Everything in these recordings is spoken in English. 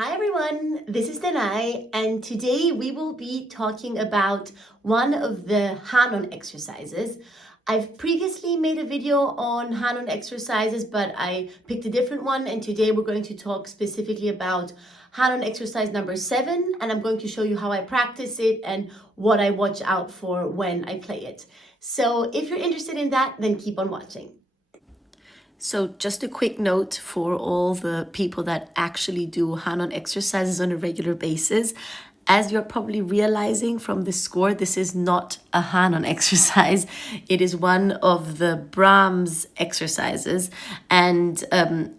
Hi everyone, this is Danai, and today we will be talking about one of the Hanon exercises. I've previously made a video on Hanon exercises, but I picked a different one, and today we're going to talk specifically about Hanon exercise number 7, and I'm going to show you how I practice it and what I watch out for when I play it. So if you're interested in that, then keep on watching. So just a quick note for all the people that actually do Hanon exercises on a regular basis. As you're probably realizing from the score, this is not a Hanon exercise. It is one of the Brahms exercises. And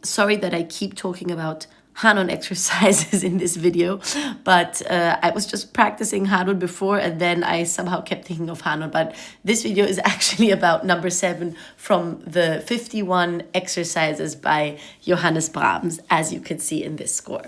sorry that I keep talking about Hanon exercises in this video, but I was just practicing Hanon before and then I somehow kept thinking of Hanon. But this video is actually about number 7 from the 51 exercises by Johannes Brahms, as you can see in this score.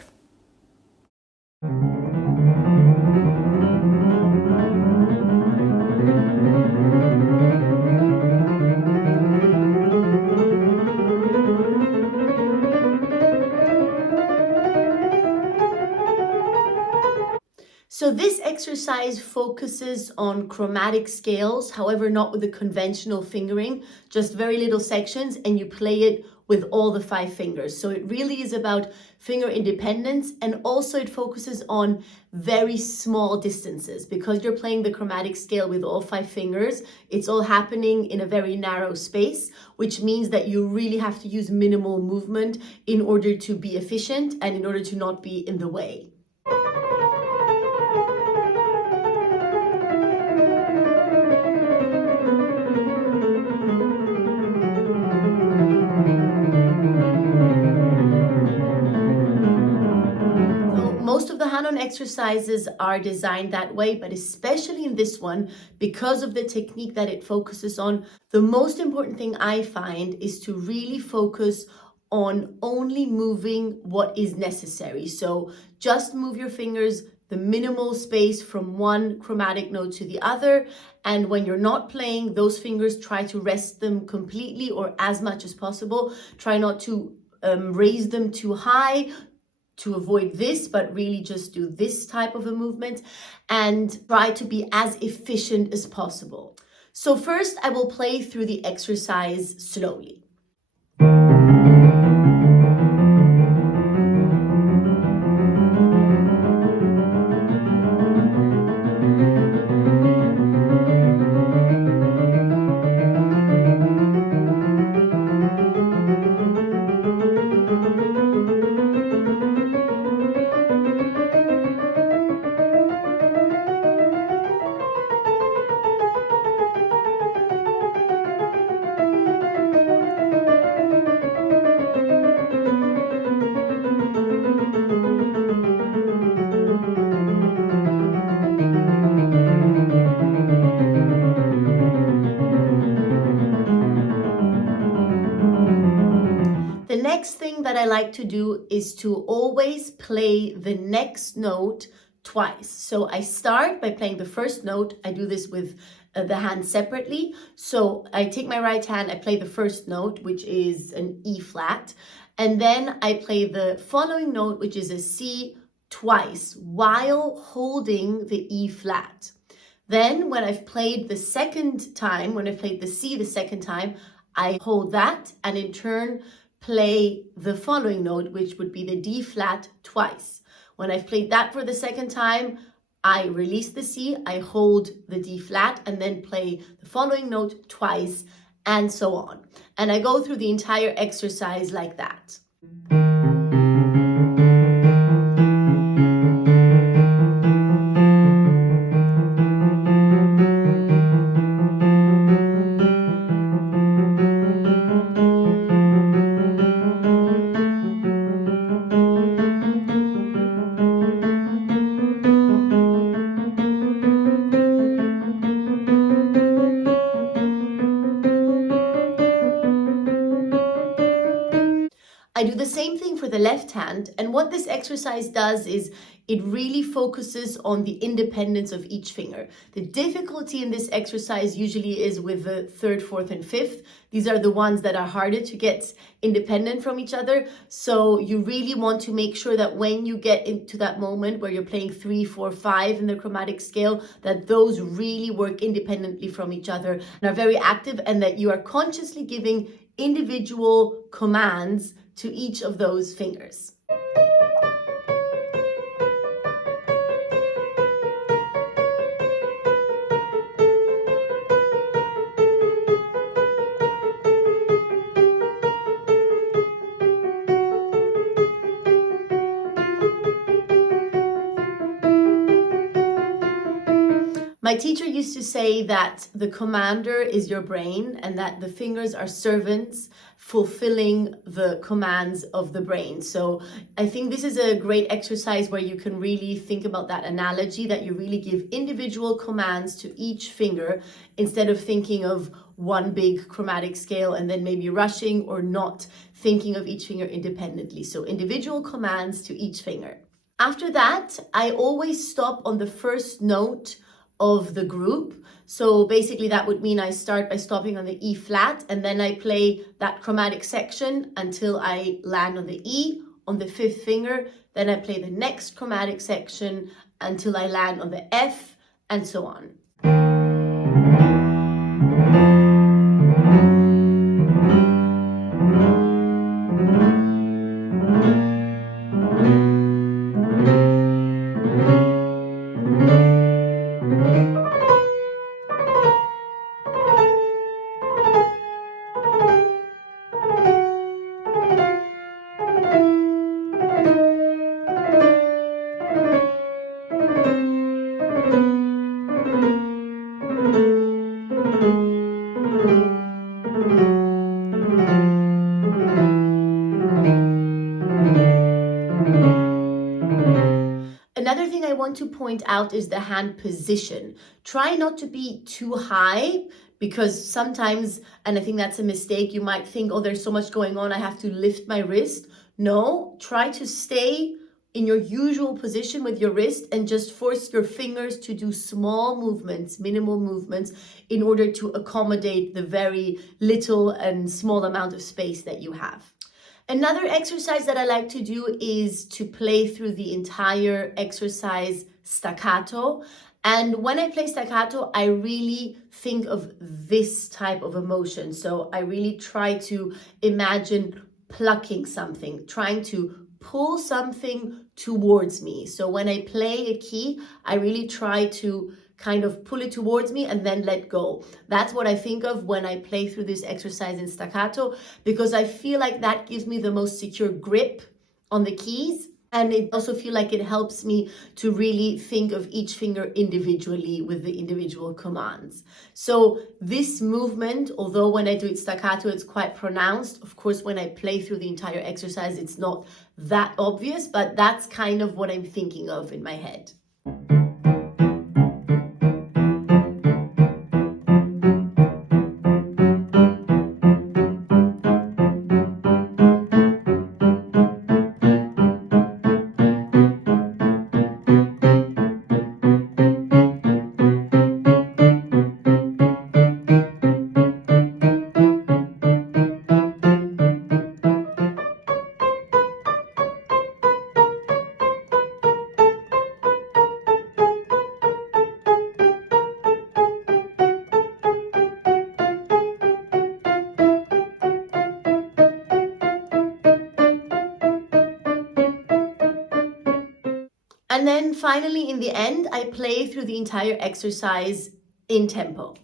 So this exercise focuses on chromatic scales, however, not with the conventional fingering, just very little sections, and you play it with all the 5 fingers. So it really is about finger independence, and also it focuses on very small distances. Because you're playing the chromatic scale with all 5 fingers, it's all happening in a very narrow space, which means that you really have to use minimal movement in order to be efficient and in order to not be in the way. Most of the Hanon exercises are designed that way, but especially in this one, because of the technique that it focuses on, the most important thing I find is to really focus on only moving what is necessary. So just move your fingers the minimal space from one chromatic note to the other. And when you're not playing, those fingers, try to rest them completely or as much as possible. Try not to raise them too high to avoid this, but really just do this type of a movement and try to be as efficient as possible. So first I will play through the exercise slowly. The next thing that I like to do is to always play the next note twice. So I start by playing the first note. I do this with the hand separately. So I take my right hand, I play the first note, which is an E flat, and then I play the following note, which is a C, twice while holding the E flat. Then when I've played the second time, when I played the C the second time, I hold that and in turn play the following note, which would be the D flat twice. When I've played that for the second time, I release the C, I hold the D flat, and then play the following note twice, and so on. And I go through the entire exercise like that. the left hand. And what this exercise does is it really focuses on the independence of each finger. The difficulty in this exercise usually is with the third, fourth, and fifth. These are the ones that are harder to get independent from each other. So you really want to make sure that when you get into that moment where you're playing 3, 4, 5 in the chromatic scale, that those really work independently from each other and are very active, and that you are consciously giving individual commands to each of those fingers. My teacher used to say that the commander is your brain and that the fingers are servants fulfilling the commands of the brain. So I think this is a great exercise where you can really think about that analogy, that you really give individual commands to each finger instead of thinking of one big chromatic scale and then maybe rushing or not thinking of each finger independently. So individual commands to each finger. After that, I always stop on the first note of the group. So basically that would mean I start by stopping on the E flat, and then I play that chromatic section until I land on the E on the fifth finger. Then I play the next chromatic section until I land on the F, and so on. Another thing I want to point out is the hand position. Try not to be too high, because sometimes, and I think that's a mistake, you might think, oh, there's so much going on, I have to lift my wrist. No, try to stay in your usual position with your wrist and just force your fingers to do small movements, minimal movements, in order to accommodate the very little and small amount of space that you have. Another exercise that I like to do is to play through the entire exercise staccato. And when I play staccato, I really think of this type of emotion. So I really try to imagine plucking something, trying to pull something towards me. So when I play a key, I really try to kind of pull it towards me and then let go. That's what I think of when I play through this exercise in staccato, because I feel like that gives me the most secure grip on the keys. And it also feel like it helps me to really think of each finger individually with the individual commands. So this movement, although when I do it staccato, it's quite pronounced. Of course, when I play through the entire exercise, it's not that obvious, but that's kind of what I'm thinking of in my head. And then finally, in the end, I play through the entire exercise in tempo.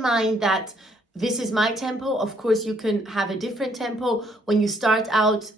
in mind that this is my tempo. Of course, you can have a different tempo. When you start out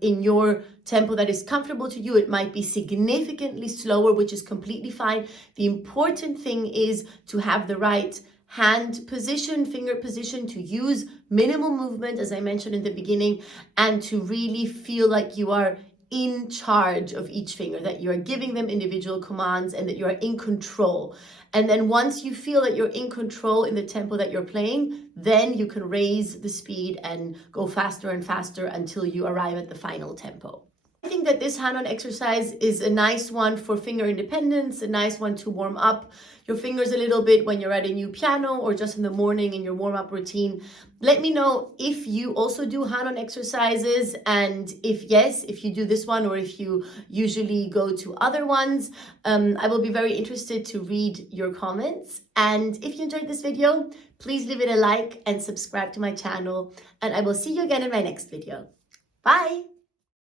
in your tempo that is comfortable to you. It might be significantly slower, which is completely fine. The important thing is to have the right hand position, finger position, to use minimal movement, as I mentioned in the beginning, and to really feel like you are in charge of each finger, that you're giving them individual commands and that you're in control. And then once you feel that you're in control in the tempo that you're playing, then you can raise the speed and go faster and faster until you arrive at the final tempo. I think that this hand-on exercise is a nice one for finger independence, a nice one to warm up your fingers a little bit when you're at a new piano or just in the morning in your warm-up routine. Let me know if you also do hand-on exercises, and if yes, if you do this one or if you usually go to other ones. I will be very interested to read your comments. And if you enjoyed this video, please leave it a like and subscribe to my channel. And I will see you again in my next video. Bye!